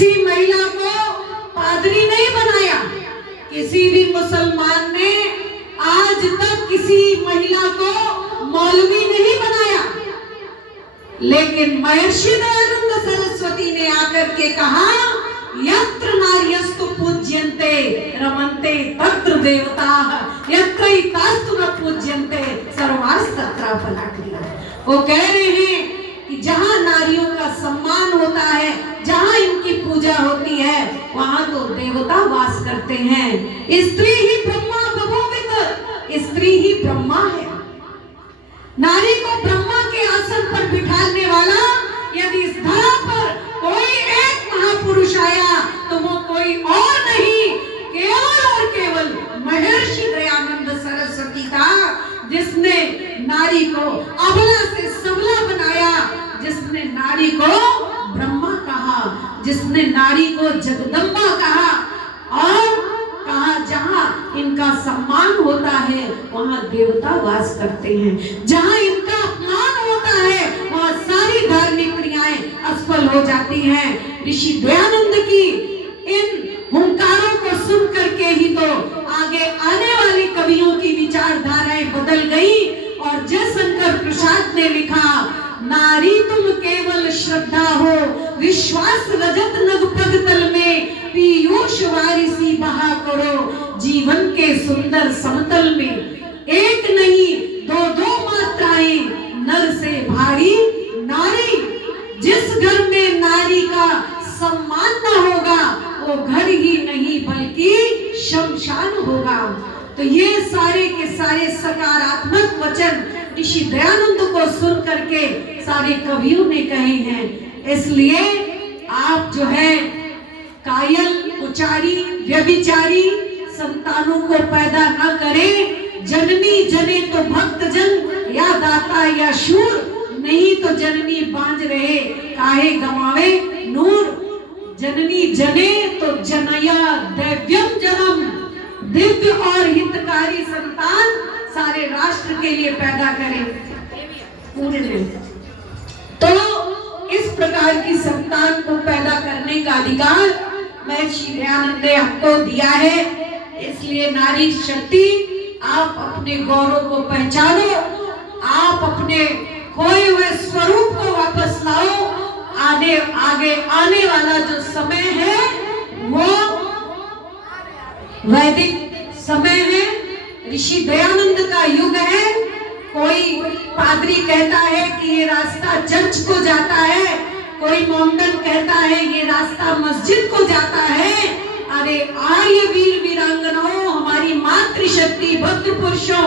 किसी महिला को पादरी नहीं बनाया, किसी भी मुसलमान ने आज तक किसी महिला को मौलवी नहीं बनाया, लेकिन महर्षि दयानंद सरस्वती ने आकर के कहा, यत्र नार्यस्तु पूज्यन्ते रमन्ते तत्र देवताः, यत्रैतास्तु न पूज्यन्ते सर्वास्तत्र फलाक्रिया। वो कह रहे हैं कि जहाँ नारियों का सम्मान होता है, जहाँ इनकी पूजा होती है, वहाँ तो देवता वास करते हैं। स्त्री ही ब्रह्मा बभूवित, स्त्री ही ब्रह्मा है। नारी को ब्रह्मा के आसन पर बिठाने वाला यदि इस धरा पर कोई एक महापुरुष आया तो वो कोई और नहीं, केवल और केवल महर्षि दयानंद सरस्वती था, जिसने नारी को अबला से सबला बनाया, जिसने नारी को ब्रह्मा कहा, जिसने नारी को जगदम्बा कहा, और कहा जहाँ इनका सम्मान होता है वहाँ देवता वास करते हैं, जहाँ इनका अपमान होता है वहाँ सारी धार्मिक क्रियाएं असफल हो जाती हैं। ऋषि दयानंद की इन हुंकारों को सुन करके ही तो आगे आने वाली कवियों की विचारधाराएं बदल गई, और जयशंकर प्रसाद ने लिखा, नारी तुम केवल श्रद्धा हो, विश्वास रजत नग पग तल में, पीयूष वारिसी बहा करो, जीवन के सुंदर समतल में। एक नहीं दो दो मात्राएं नर से भारी नारी, जिस घर में नारी का सम्मान न होगा वो घर ही नहीं बल्कि शमशान होगा। तो ये सारे के सारे सकारात्मक वचन ऋषि दयानंद को सुन करके सारे कवियों ने कहे हैं। इसलिए आप जो है कायल, कुचारी, व्यभिचारी संतानों को पैदा न करें। जननी जने तो भक्त जन, या दाता या शूर, नहीं तो जननी बांझ रहे काहे गवावे नूर। जननी जने तो जनया दैव्यम जन्म, दिव्य और हितकारी संतान सारे राष्ट्र के लिए पैदा करें पूरे दिन। तो इस प्रकार की संतान को पैदा करने का अधिकार महर्षि दयानंद ने हमको दिया है। इसलिए नारी शक्ति, आप अपने गौरव को पहचानो, आप अपने खोए हुए स्वरूप को वापस लाओ। आगे आने वाला जो समय है वो वैदिक समय है, ऋषि दयानंद का युग है। कोई पादरी कहता है कि ये रास्ता चर्च को जाता है, कोई मोमडन कहता है ये रास्ता मस्जिद को जाता है। अरे आर्य वीर वीरांगनाओं, हमारी मातृशक्ति भक्त पुरुषों,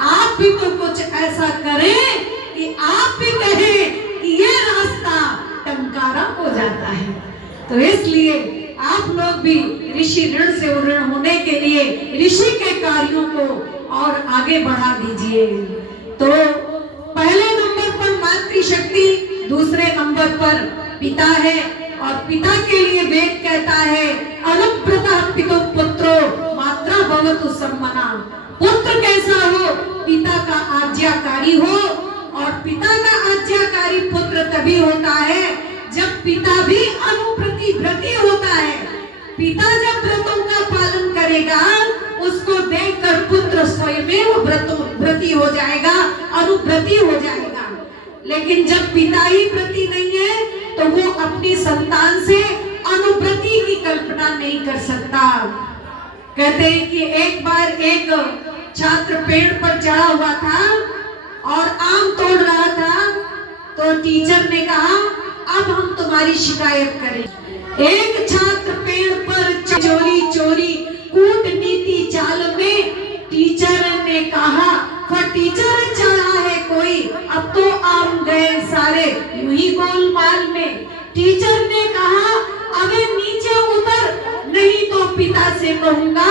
आप भी तो कुछ ऐसा करें कि आप भी कहें कि ये रास्ता टंकारा को जाता है। तो इसलिए आप लोग भी ऋषि ऋण से ऋण होने के लिए ऋषि के कार्यों को और आगे बढ़ा दीजिए। तो पहले नंबर पर मातृशक्ति, दूसरे नंबर पर पिता है, और पिता के लिए वेद कहता है, अलंप्रता पितो पुत्रो मात्रा भवतु सम्मना। पुत्र कैसा हो? पिता का आज्ञाकारी हो, और पिता का आज्ञाकारी पुत्र तभी होता है जब पिता भी अनुप्रति व्रती होता है। पिता जब व्रतों का पालन करेगा, उसको देखकर पुत्र स्वयं व्रती हो जाएगा, अनुव्रती हो जाएगा। लेकिन जब पिता ही व्रती नहीं है तो वो अपनी संतान से अनुव्रती की कल्पना नहीं कर सकता। कहते हैं कि एक बार एक छात्र पेड़ पर चढ़ा हुआ था और आम तोड़ रहा था, तो टीचर ने कहा अब हम तुम्हारी शिकायत करें। एक छात्र पेड़ पर चोरी चोरी कूटनीति चाल में, टीचर ने कहा टीचर चढ़ा है कोई, अब तो आम गए सारे यूं ही गोलमाल में। टीचर ने कहा अबे नीचे उतर, नहीं तो पिता से कहूंगा।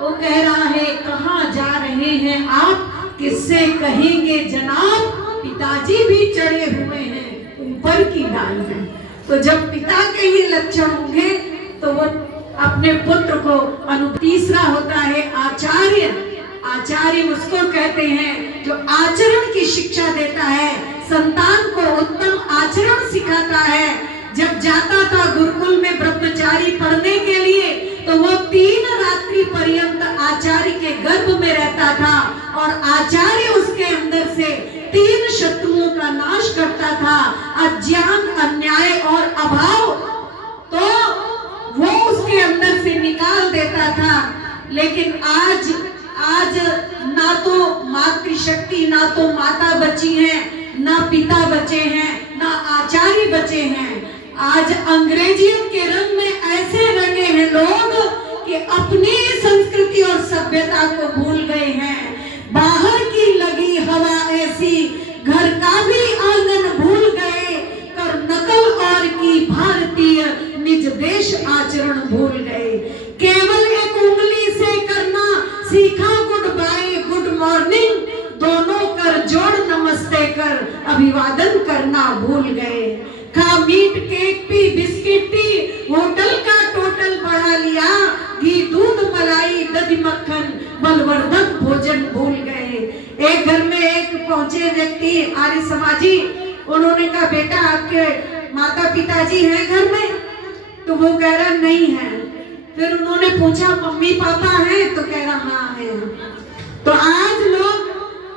वो कह रहा है कहाँ जा रहे हैं आप, किससे कहेंगे जनाब, पिताजी भी चढ़े हुए हैं ऊपर की डाल में। तो जब पिता के ही लक्षण होंगे तो वो अपने पुत्र को तीसरा होता है आचार्य। आचार्य उसको कहते हैं जो आचरण की शिक्षा देता है, संतान को उत्तम आचरण सिखाता है। जब जाता था गुरुकुल में ब्रह्मचर्य अज्ञान, अन्याय और अभाव तो वो उसके अंदर से निकाल देता था। लेकिन आज ना तो मातृशक्ति, ना तो माता बची है, ना पिता बचे हैं, ना आचार्य बचे हैं। आज अंग्रेजियों के रंग में ऐसे रंगे हैं लोग कि अपनी संस्कृति और सभ्यता को भूल गए हैं। बाहर की लगी हवा ऐसी, घर का भी आंगन भूल गए, कर नकल और की भारतीय निज देश आचरण भूल गए। केवल एक उंगली से करना सीखा गुड बाय, गुड मॉर्निंग, दोनों कर जोड़ नमस्ते कर अभिवादन करना भूल गए। खा मीट केक पी बिस्किट पी, होटल का टोटल बढ़ा लिया, घी दूध मलाई दही मक्खन बलवर्धक भोजन भूल गए। एक घर में एक पहुंचे व्यक्ति आर्य समाजी, उन्होंने कहा बेटा आपके माता पिताजी हैं घर में? तो वो कह रहा नहीं है। फिर उन्होंने पूछा मम्मी पापा हैं? तो कह रहा हाँ है। तो आज लोग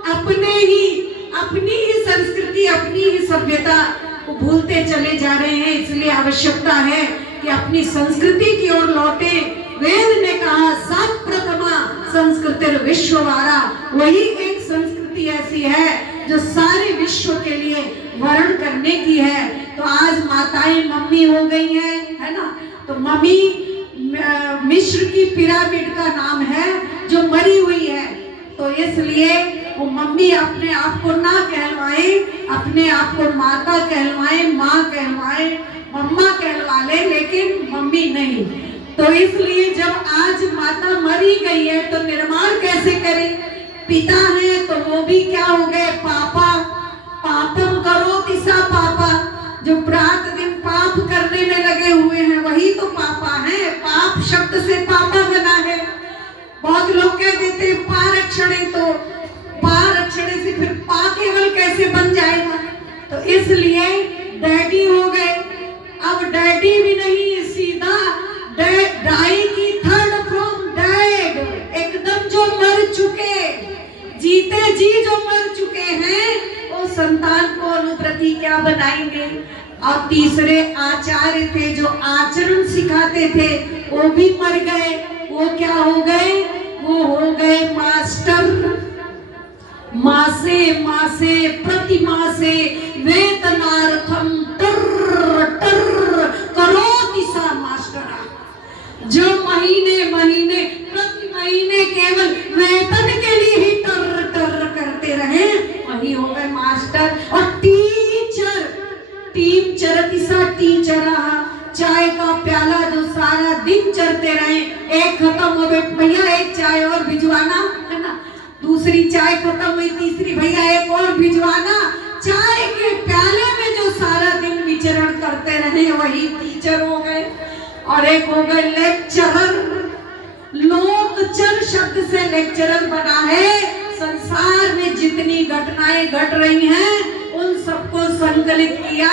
अपनी ही संस्कृति, अपनी ही सभ्यता को भूलते चले जा रहे हैं। इसलिए आवश्यकता है कि अपनी संस्कृति की ओर लौटे। वेद ने कहा सात प्रथमा संस्कृतिर विश्ववारा, वही एक संस्कृति ऐसी है जो सारे विश्व के लिए वर्ण करने की है। तो आज माताएं मम्मी हो गई हैं, है ना? तो मम्मी मिस्र की पिरामिड का नाम है जो मरी हुई है। तो इसलिए वो मम्मी अपने आप को ना कहलवाए, अपने आप को माता कहलवाए, माँ कहलवाए, मम्मा कहलवा ले, लेकिन मम्मी नहीं। तो इसलिए जब आज माता मरी गई है तो निर्माण कैसे करें? पिता है तो वो भी क्या हो गए? पापा। पापम करो तिसा पापा, जो रात दिन पाप करने में लगे हुए हैं वही तो पापा है। पाप शब्द से पापा बना है। बहुत लोग कह देते हैं पारक्षणे, तो पारक्षणे से फिर पा केवल कैसे बन जाएगा? तो इसलिए डैडी हो गए। अब डैडी भी नहीं, सीधा डाई की थर्ड फ्रॉम डैड, एकदम जो मर चुके, जीते जी जो मर चुके हैं वो संतान को अनुप्रति क्या बनाएंगे? और तीसरे आचार्य थे जो आचरण सिखाते थे, वो भी मर गए। वो क्या हो गए? वो हो गए मास्टर। मासे मासे प्रतिमा से वेतनार्थम टर टर करो दिशा मास्टरा, जो महीने प्रति महीने केवल वेतन के लिए ही टर टर करते रहे, वही हो गए मास्टर। और टीचर, टीम चरतिसा टीचर, चाय का प्याला जो सारा दिन चरते रहे, एक खत्म हो गए भैया एक चाय और भिजवाना, है ना? दूसरी चाय खत्म हुई, तीसरी भैया एक और भिजवाना। चाय के प्याले में जो सारा दिन विचरण करते रहे वही टीचर हो गए। और एक हो गए लेक्चरर। लोकचर शब्द से लेक्चरर बना है। संसार में जितनी घटनाएं घट रही हैं उन सबको संकलित किया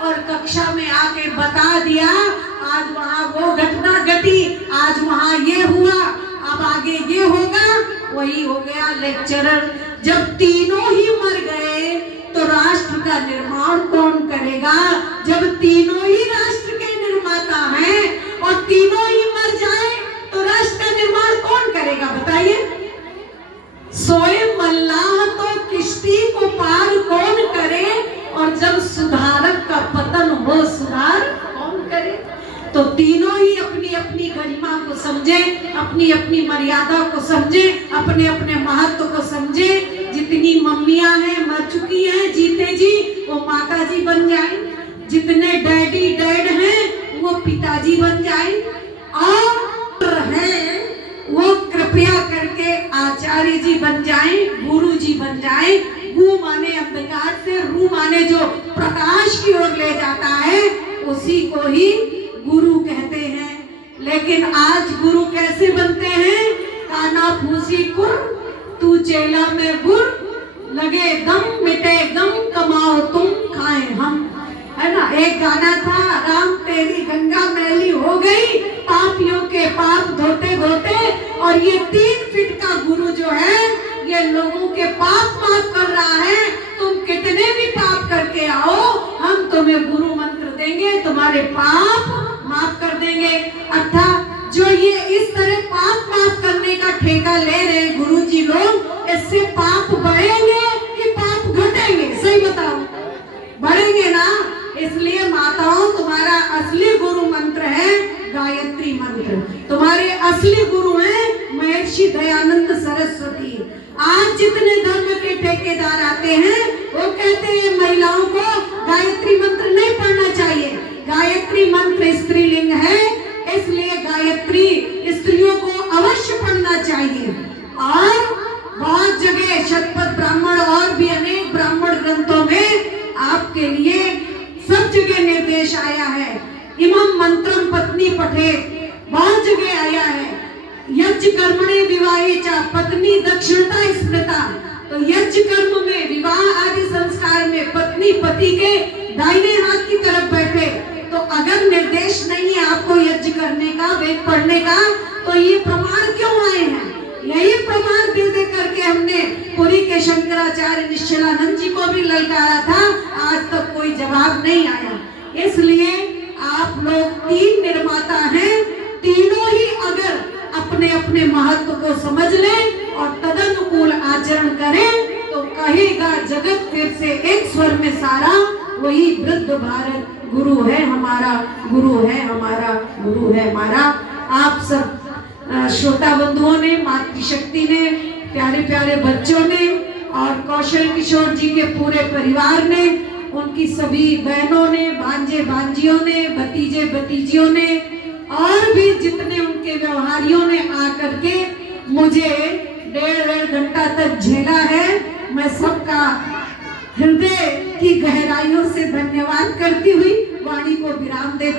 और कक्षा में आके बता दिया। आज वहाँ वो घटना घटी, आज वहाँ ये हुआ, अब आगे ये होगा, वही हो गया लेक्चरर। जब तीनों ही मर गए तो राष्ट्र का निर्माण कौन करेगा? जब तीनों ही राष्ट्र के निर्माता हैं और तीनों ही मर जाए तो राष्ट्र का निर्माण कौन करेगा? बताइए। स्वयं अल्लाह तो किश्ती को पार कौन करे, और जब सुधारक का पतन हो सुधार कौन करे? तो तीनों ही अपनी अपनी गरिमा को समझे, अपनी अपनी मर्यादा को समझे, अपने अपने महत्व को समझे। जितनी मम्मियां हैं मर चुकी हैं, जीते जी वो माता जी बन जाए। जितने डैडी डैड हैं वो पिताजी बन जाए। और हैं वो कृपया करके आचार्य जी बन जाए, गुरु जी बन जाए। गु माने अंधकार से, रू माने जो प्रकाश की ओर ले जाता है, उसी को ही गुरु कहते हैं। लेकिन आज गुरु कैसे बनते हैं? काना फूसी कुर, तू चेला में गुर, लगे दम मिटे गम, कमाओ तुम खाए हम, है ना? एक गाना था, राम तेरी गंगा मैली हो गई, पापियों के पाप धोते धोते। और ये 3 फीट का गुरु जो है ये लोगों के पाप माफ कर रहा है। तुम कितने भी पाप करके आओ, हम तुम्हें गुरु मंत्र देंगे, तुम्हारे पाप माफ कर देंगे। अर्थात जो ये इस तरह पाप माफ करने का ठेका ले रहे गुरुजी लोग, इससे पाप बढ़ेंगे कि पाप घटेंगे? सही बताओ, बढ़ेंगे ना। इसलिए माताओं, तुम्हारा असली गुरु मंत्र है गायत्री मंत्र। तुम्हारे असली गुरु हैं महर्षि दयानंद सरस्वती। आज जितने धर्म के ठेकेदार आते हैं वो कहते हैं महिलाओं को गायत्री मंत्र नहीं पढ़ना चाहिए। गायत्री मंत्र स्त्रीलिंग है, इसलिए गायत्री स्त्रियों को अवश्य पढ़ना चाहिए। और बहुत जगह शतपथ ब्राह्मण और भी अनेक ब्राह्मण ग्रंथों में आपके लिए सब जगह निर्देश आया है। इमं मंत्रम पत्नी पठे, बहुत जगह आया है। यज्ञ कर्मणे विवाहे च पत्नी दक्षिणता स्मृता। तो यज्ञ कर्म में, विवाह आदि संस्कार में पत्नी पति के दाहिने हाथ की तरफ बैठे। तो अगर निर्देश नहीं है आपको यज्ञ करने का, वेद पढ़ने का, तो ये प्रमाण क्यों आए हैं? यही प्रमाण दे दे करके हमने पुरी के शंकराचार्य निश्चलानंद जी को भी ललकारा था, आज तक कोई जवाब नहीं आया। इसलिए आप लोग तीन निर्माता हैं, तीनों ही अगर अपने अपने महत्व को समझ लें और तदनुकूल आचरण करें तो कहेगा जगत फिर से एक स्वर में सारा, वही वृद्ध भारत गुरु है हमारा, गुरु है हमारा, गुरु है हमारा। आप सब श्रोता बंधुओं ने, मातृशक्ति ने, प्यारे प्यारे बच्चों ने और कौशल किशोर जी के पूरे परिवार ने, उनकी सभी बहनों ने, भांजे भांजियों ने, भतीजे भतीजियों ने और भी जितने उनके व्यवहारियों ने आकर के मुझे डेढ़ घंटा तक झेला है, मैं सबका हृदय की गहराइयों से धन्यवाद करती हुई वाणी को विराम देती